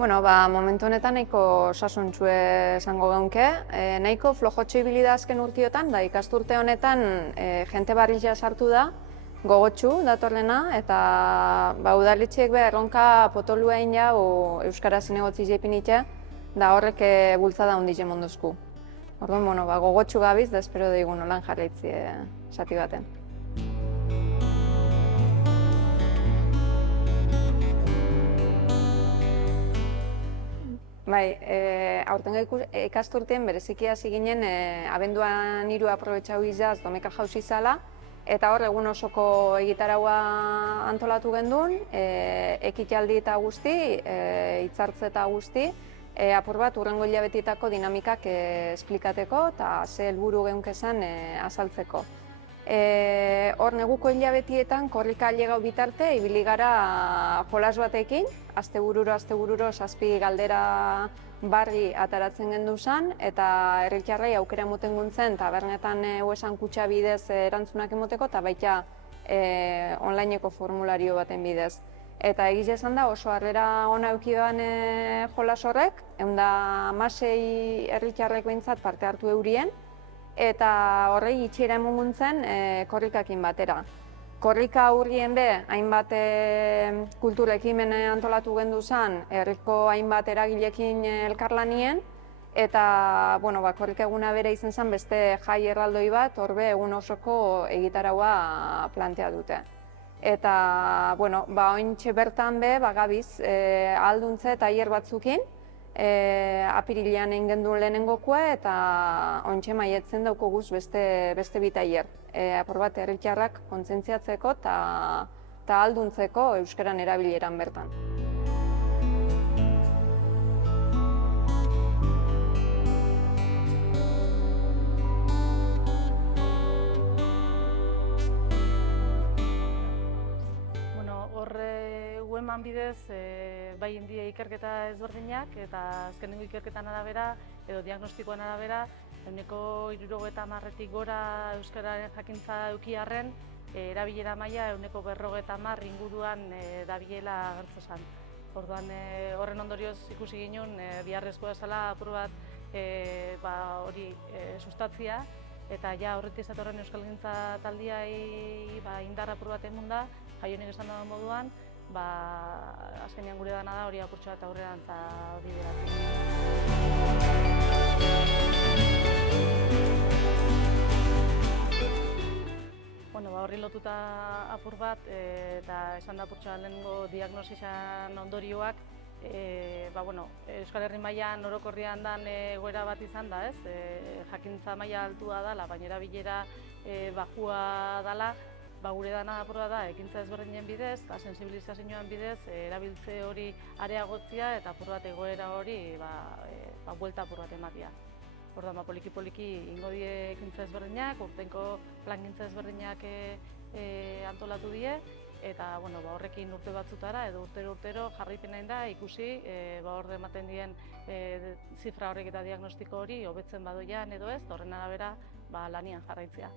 Momentu honetan nahiko osasuntxue esango geunke. Nahiko flojotxo ibili da azken urtiotan, da ikasturte honetan jente barrila sartu da, gogotsu datorrena, eta udaletxeek be erronka potolu egin jau Euskaraz zinegotzi jeipinitxe, da horrek bultzada hundi jemonduzku. Orduan, gogotsu gabiz, da espero daigun nolan jarraitzi zati baten. Aurtengo ikasturtean bereziki hasi ginen abenduan 3 aprobetxau izaz Domeka jauzi zala, eta hor egun osoko egitaraua antolatu gendun, ekitaldi eta guzti, hitzartze eta guzti, apur bat hurrengo hilabetitako dinamikak esplikateko eta ze helburu geunkezan azaltzeko. Hor neguko hilabetietan korrika ailegau bitarte, ibili gara jolas batekin, astebururo 7 galdera barri ataratzen gendu zan, eta herritarrei aukera emoten guntzen tabernetan esan kutxa bidez erantzunak emoteko, eta baita onlineko formulario baten bidez. Eta egiz esan da oso harrera ona eukidan jolas horrek, 106 herritarrek behintzat parte hartu eurien, eta horrei itxiera emunguntzen korrikakin batera. Korrika aurrien be, hainbat kultur ekimen antolatu gendu zen, herriko hainbat eragilekin elkarlanien, eta korrika eguna bere izen zen beste jai erraldoi bat, horbe egun osoko egitaraua plantea dute. Eta, ointxe bertan be, gabiz, alduntze eta tailer batzukin, apirilean egin genduen lehenengokoa, eta ointxe maietzen daukoguz beste bi tailer. Apur bat herritarrak kontzentziatzeko eta alduntzeko euskaran erabileran bertan. Eman bidez, bai indie ikerketa ezberdinak, eta azkenengo ikerketan arabera, edo diagnostikoan arabera, 170-tik gora euskararen jakintza edukiarren, erabilera maila 150 inguruan dabilela agertzen. Orduan, horren ondorioz ikusi ginen, biharrezkoa esala apur bat hori sustatzia, eta ja horretik zatorren euskalgintza taldiai indarra apur bat emun da, jaionek esan dagoen moduan, azkenean gure dana da hori apurtxo bat aurrerantza bideratzen. Horri lotuta apur bat, eta esan da apurtxo bat lehenengo diagnosisan ondorioak, Euskal Herri mailan orokorrian dan egoera bat izan da, jakintza maila altua dela, baina erabilera bajua dela, gure dana apurra da ekintza ezberdinen bidez, sensibilizazioan bidez, erabiltze hori areagotzia eta apur bat egoera hori buelta apur bat ematia. Orduan, poliki-poliki ingo die ekintza ezberdinak, urtenko plangintza ezberdinak antolatu die, eta horrekin urte batzutara edo urtero jarraipen nahi da ikusi hor ematen dien zifra horrek eta diagnostiko hori hobetzen badoian edo ez, horren arabera lanian jarraitzea.